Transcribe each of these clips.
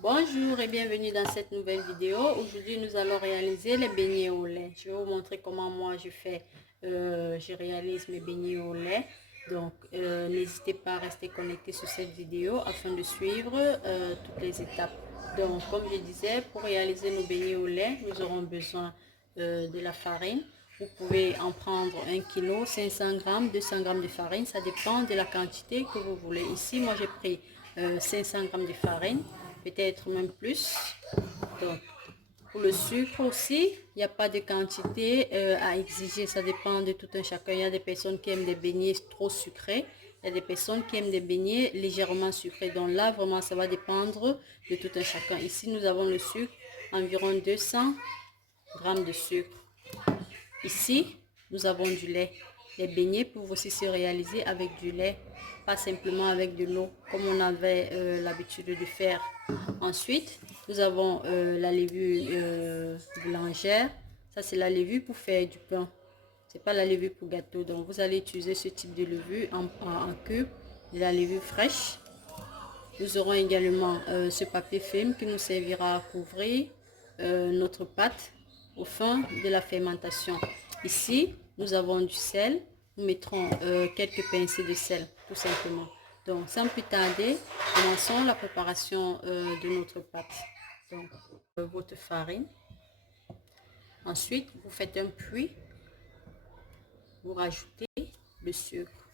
Bonjour et bienvenue dans cette nouvelle vidéo. Aujourd'hui, nous allons réaliser les beignets au lait. Je vais vous montrer comment moi je réalise mes beignets au lait. Donc, n'hésitez pas à rester connecté sur cette vidéo afin de suivre toutes les étapes. Donc, comme je disais, pour réaliser nos beignets au lait, nous aurons besoin de la farine. Vous pouvez en prendre 1 kg, 500 g, 200 g de farine. Ça dépend de la quantité que vous voulez. Ici, moi, j'ai pris 500 g de farine, peut-être même plus. Donc, pour le sucre aussi, il n'y a pas de quantité à exiger. Ça dépend de tout un chacun. Il y a des personnes qui aiment des beignets trop sucrés. Il y a des personnes qui aiment des beignets légèrement sucrés. Donc là, vraiment, ça va dépendre de tout un chacun. Ici, nous avons le sucre, environ 200 g de sucre. Ici, nous avons du lait. Les beignets peuvent aussi se réaliser avec du lait, pas simplement avec de l'eau, comme on avait l'habitude de faire. Ensuite, nous avons la levure boulangère. Ça, c'est la levure pour faire du pain. C'est pas la levure pour gâteau. Donc, vous allez utiliser ce type de levure en cube, de la levure fraîche. Nous aurons également ce papier film qui nous servira à couvrir notre pâte au fin de la fermentation. Ici, nous avons du sel. Nous mettrons quelques pincées de sel, tout simplement. Donc, sans plus tarder, commençons la préparation de notre pâte. Donc, votre farine. Ensuite, vous faites un puits. Vous rajoutez le sucre.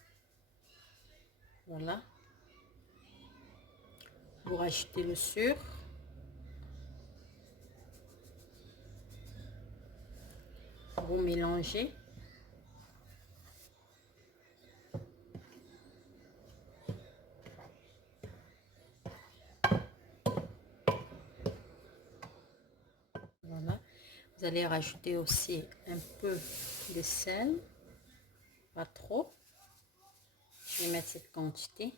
Voilà. Vous rajoutez le sucre. Vous mélangez. Voilà. Vous allez rajouter aussi un peu de sel, pas trop. Je vais mettre cette quantité.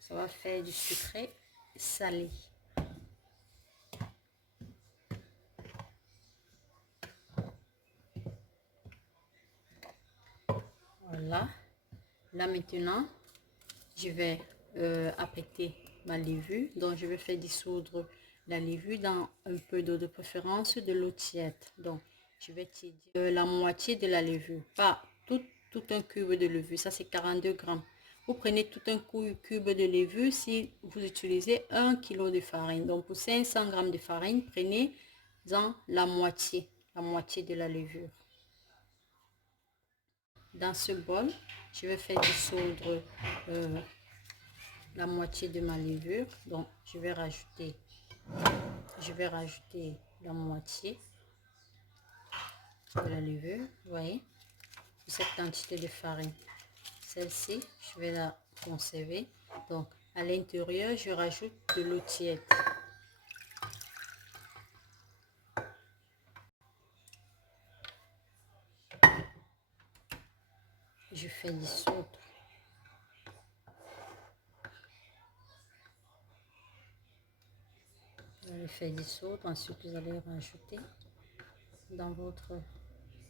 Ça va faire du sucré salé. Voilà. Là maintenant, je vais apprêter ma levure. Donc je vais faire dissoudre la levure dans un peu d'eau, de préférence de l'eau tiède. Donc je vais tiédir la moitié de la levure, pas tout un cube de levure. Ça c'est 42 grammes. Vous prenez tout un cube de levure si vous utilisez 1 kg de farine. Donc pour 500 grammes de farine, prenez-en la moitié de la levure. Dans ce bol, je vais faire dissoudre la moitié de ma levure. Donc je vais rajouter la moitié de la levure, vous voyez, cette quantité de farine. Celle-ci, je vais la conserver. Donc à l'intérieur, je rajoute de l'eau tiède. Je fais dissoudre. Vous allez faire dissoudre, ensuite vous allez rajouter dans votre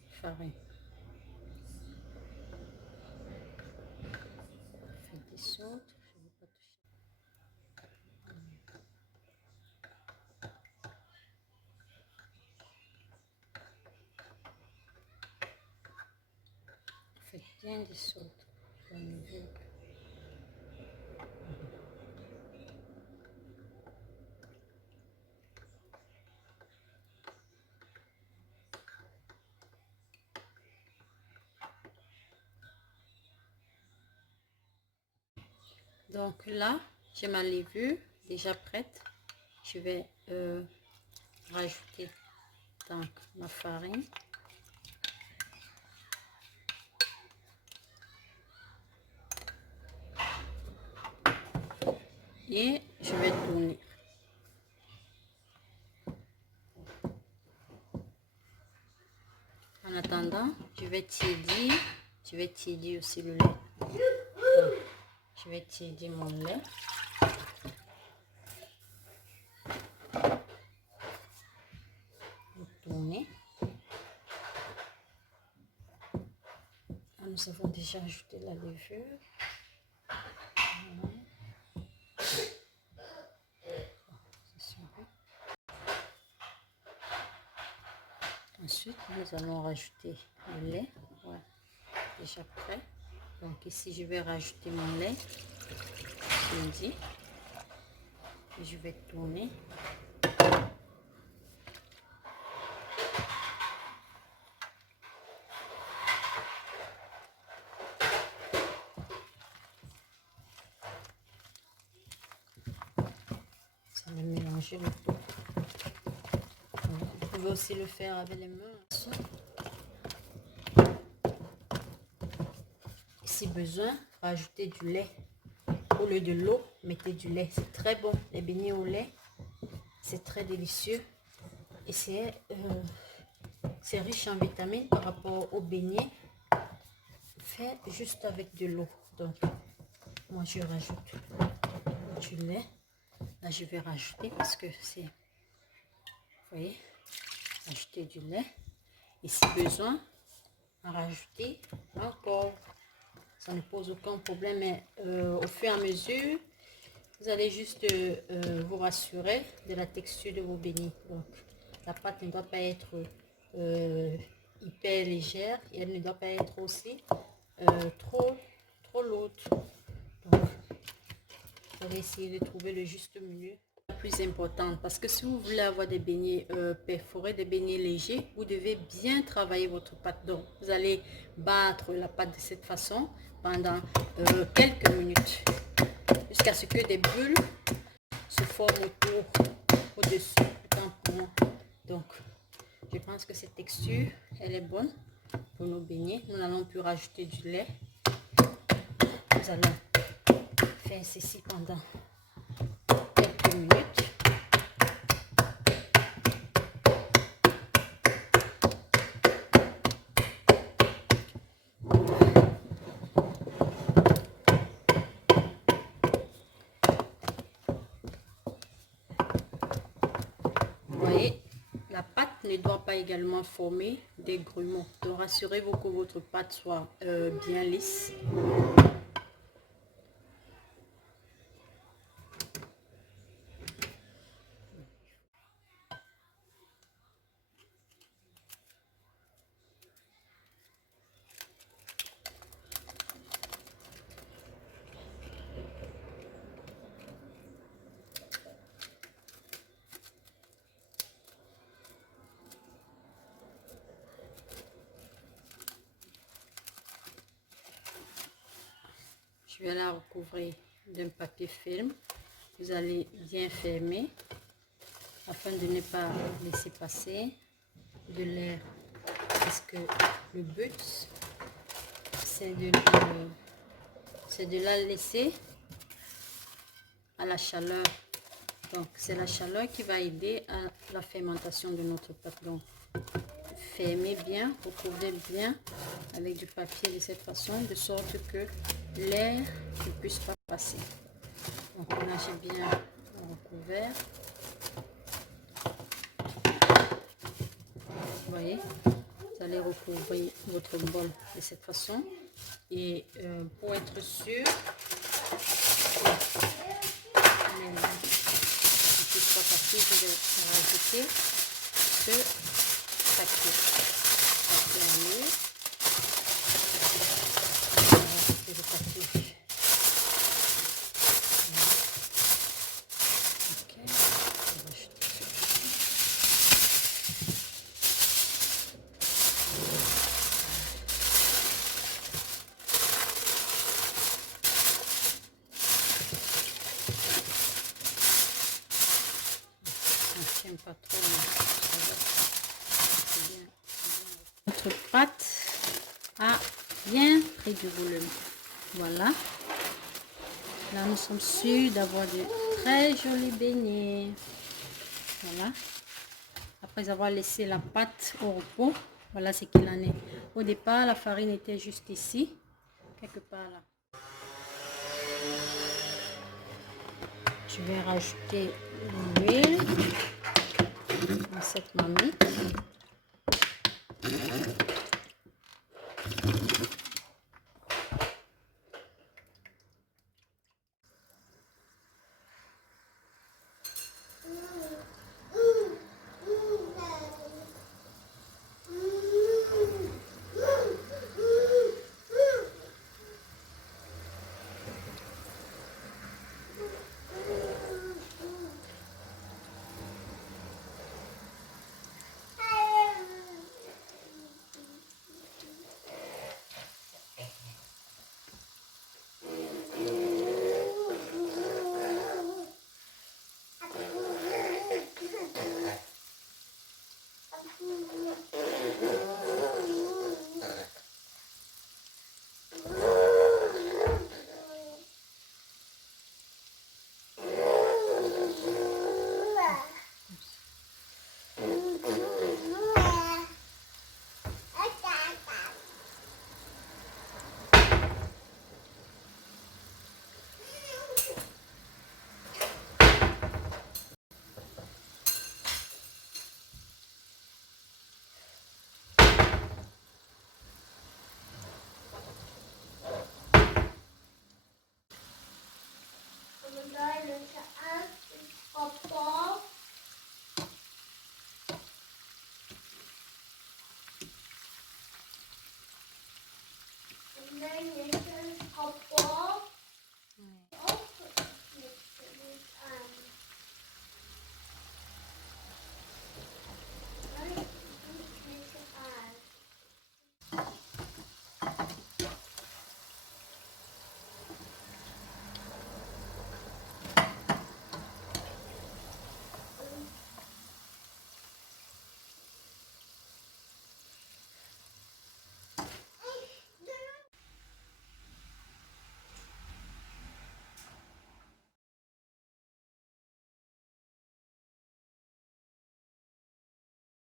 farine. Faites dissoudre. Je vais pas toucher. Faites bien dissoudre la levure. Donc là, j'ai ma levure déjà prête. Je vais rajouter donc ma farine. Et je vais tourner. En attendant, je vais tiédir aussi le lait. Donc, je vais tiédir mon lait. Tourner. Nous avons déjà ajouté la levure. Voilà. Ensuite, nous allons rajouter le lait. Voilà, déjà prêt. Donc ici, je vais rajouter mon lait. Je dis. Et je vais tourner. Ça va mélanger le tout. Vous pouvez aussi le faire avec les mains. Si besoin, rajoutez du lait. Au lieu de l'eau, mettez du lait. C'est très bon. Les beignets au lait, c'est très délicieux. Et c'est riche en vitamines par rapport aux beignets fait juste avec de l'eau. Donc, moi, je rajoute du lait. Là, je vais rajouter parce que c'est... Vous voyez, ajouter du lait. Et si besoin, en rajouter encore. Ça ne pose aucun problème, mais au fur et à mesure, vous allez juste vous rassurer de la texture de vos beignets. Donc, la pâte ne doit pas être hyper légère et elle ne doit pas être aussi trop lourde. Donc, vous allez essayer de trouver le juste milieu. La plus importante, parce que si vous voulez avoir des beignets perforés, des beignets légers, vous devez bien travailler votre pâte. Donc, vous allez battre la pâte de cette façon pendant quelques minutes jusqu'à ce que des bulles se forment au-dessus. Donc, je pense que cette texture, elle est bonne pour nos beignets. Nous n'allons plus rajouter du lait. Nous allons faire ceci pendant quelques minutes. Vous voyez, la pâte ne doit pas également former des grumeaux. Donc rassurez-vous que votre pâte soit bien lisse. Je vais la recouvrir d'un papier film. Vous allez bien fermer afin de ne pas laisser passer de l'air. Parce que le but, c'est de la laisser à la chaleur. Donc, c'est la chaleur qui va aider à la fermentation de notre pâte. Donc, fermez bien, recouvrez bien avec du papier de cette façon, de sorte que l'air ne puisse pas passer. Donc là, j'ai bien recouvert. Vous voyez, vous allez recouvrir votre bol de cette façon. Et pour être sûr, je vais rajouter ce papier. Pas trop, notre pâte a bien pris du volume. Voilà, là nous sommes sûrs d'avoir de très jolis beignets. Voilà, après avoir laissé la pâte au repos, voilà ce qu'il en est. Au départ, la farine était juste ici, quelque part là. Je vais rajouter l'huile dans cette marmite.